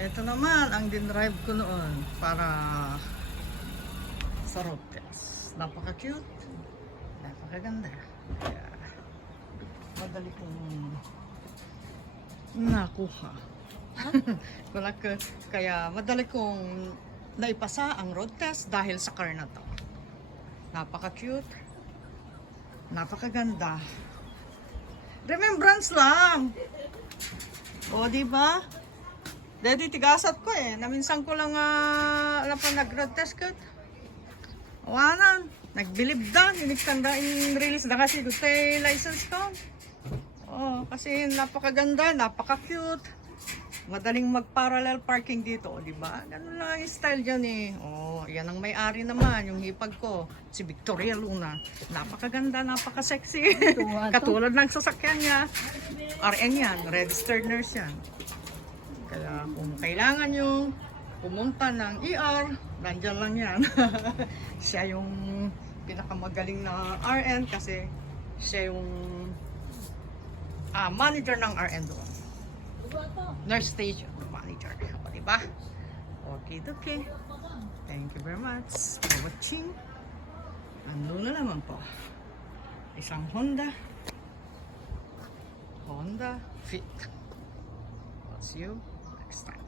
Ito naman ang dinrive ko noon para sa road test. Napaka-cute. Napakaganda. Kaya, madali kong nakuha. Kaya madali kong naipasa ang road test dahil sa car na to. Napaka-cute. Napakaganda. Remembrance lang. O, diba? Daddy, tigasat ko Naminsan ko lang alam pa nag-road test ko. Wanan. Nagbilib dan. Inikanda in-release na kasi good tay license ko. Oh, kasi napakaganda, napaka-cute. Madaling mag-parallel parking dito, di ba? Ganun lang yung style dyan Oh, yan ang may-ari naman, yung hipag ko. Si Victoria Luna. Napakaganda, napaka-sexy. Katulad ng sasakyan niya. RN yan, registered nurse yan. Kaya kung kailangan nyo pumunta ng ER, nandyan lang yan. Siya yung pinakamagaling na RN kasi siya yung manager ng RN doon. Nurse station manager. O, diba? Okay, okay. Thank you very much for watching. Ano na naman po? Isang Honda Fit. I'll see you next time.